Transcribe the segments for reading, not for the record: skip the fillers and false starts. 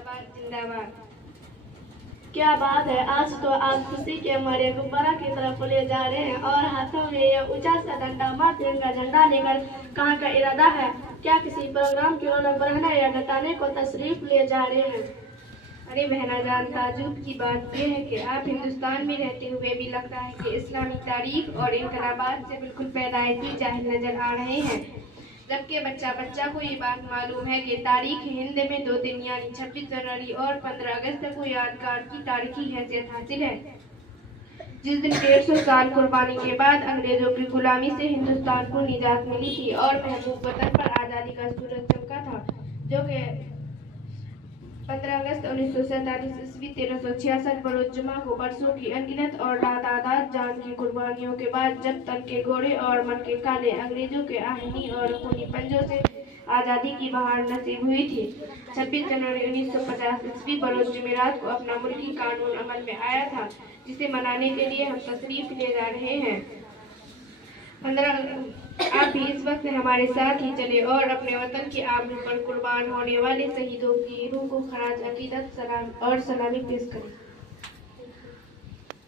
आबाद जिंदाबाद। क्या बात है, आज तो आप खुशी के हमारे गुब्बारा की तरफ ले जा रहे हैं और हाथों में ये ऊंचा सा डंडा माँ तिरंगा झंडा लेकर कहाँ का इरादा है? क्या किसी प्रोग्राम की रौनक बढ़ाने या घटाने को तशरीफ ले जा रहे हैं? अरे बहना जान, ताजुब की बात यह है कि आप हिंदुस्तान में रहते हुए भी लगता है कि इस्लामी तारीख और इंकलाबात से बिल्कुल पैदाइशी जाहिल नजर आ रहे हैं, जबकि बच्चा बच्चा को ये बात मालूम है कि तारीख हिंद में 2 दिन यानी 26 जनवरी और 15 अगस्त को यादगार की तारीखी हैसियत हासिल है, जिस दिन 150 साल कुर्बानी के बाद अंग्रेजों की गुलामी से हिंदुस्तान को निजात मिली थी और महबूब वतन पर आज़ादी का सूरज चमका था, जो कि 15 अगस्त 1947 ईस्वी 1366 बरोज जुमा को बरसों की अनगिनत और लातादाद जान की कुर्बानियों के बाद जब तन के घोड़े और मन के काले अंग्रेजों के आहनी और खूनी पंजों से आज़ादी की बहार नसीब हुई थी। 26 जनवरी 1950 ईस्वी बरोज जुमेरात को अपना मुल्की कानून अमल में आया था, जिसे मनाने के लिए हम तशरीफ ले जा रहे हैं। 15 आप भी इस वक्त हमारे साथ ही चले और अपने वतन की आबरू पर कुर्बान होने वाले शहीदों की रूह को खराज अकीदत सलाम और सलामी पेश करें।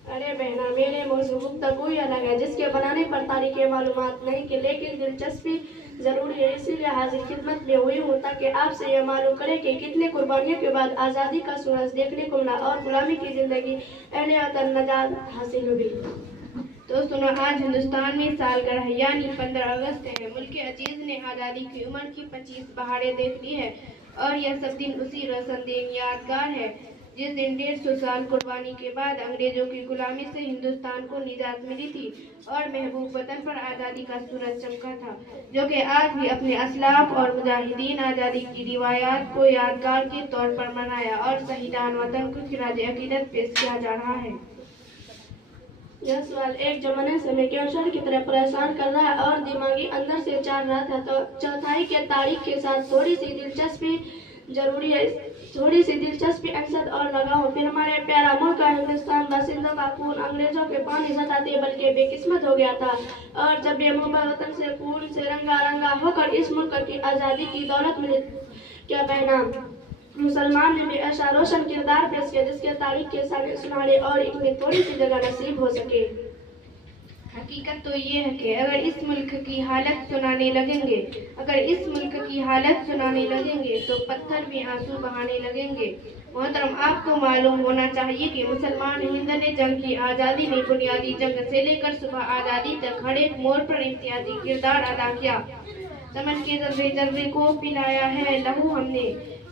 अरे बहना, मेरे मुँह से गुफ्तगू ही अलग है, जिसके बनाने पर तारीखें मालूमात नहीं कि लेकिन दिलचस्पी जरूरी है, इसीलिए हाजिर खिदमत में हुई हूँ ताकि आपसे यह मालूम करें कि कितने कुर्बानियों के बाद आज़ादी का सूरज देखने को मिला और गुलामी की जिंदगी अहले वतन नजात हासिल हुई। तो सुनो, आज हिंदुस्तान में सालगिरह यानी 15 अगस्त है। मुल्क अजीज ने आज़ादी की उम्र की 25 बहारें देख ली है और यह सब दिन उसी रोशन दिन यादगार है जिस दिन 150 साल कुर्बानी के बाद अंग्रेजों की गुलामी से हिंदुस्तान को निजात मिली थी और महबूब वतन पर आज़ादी का सूरज चमका था, जो कि आज भी अपने असलाफ और मुजाहिदीन आज़ादी की रिवायात को यादगार के तौर पर मनाया और शहीदान वतन को खिराज अकीदत पेश किया जा रहा है। यह सवाल एक जमाने से मैं कैंसर की तरह परेशान कर रहा है और दिमागी अंदर से चाह रहा था, तो चौथाई के तारीख के साथ थोड़ी सी दिलचस्पी जरूरी है, थोड़ी सी दिलचस्पी अक्सर और लगाओ। फिर हमारे प्यारा मुल्क का हिंदुस्तान बासिंदों का खून अंग्रेजों के पानी सताते बल्कि बेकिस्मत हो गया था और जब बेमुबा वतन से खून से रंगा रंगा होकर इस मुल्क की आज़ादी की दौलत मिली, क्या बहना मुसलमान ने भी ऐसा रोशन किरदार पेश किया जिसके तारीख के सामने सुनहरे और इतनी थोड़ी सी जगह नसीब हो सके। हकीकत तो ये है कि अगर इस मुल्क की हालत सुनाने लगेंगे तो पत्थर भी आंसू बहाने लगेंगे। मोहतरम, आपको मालूम होना चाहिए कि मुसलमान हिंद ने जंग की आज़ादी में बुनियादी जंग से लेकर सुबह आज़ादी तक हर एक मोड़ पर इम्तियाजी किरदार अदा किया। समझ के जर्रे जर्रे को पिलाया है लहू हमने,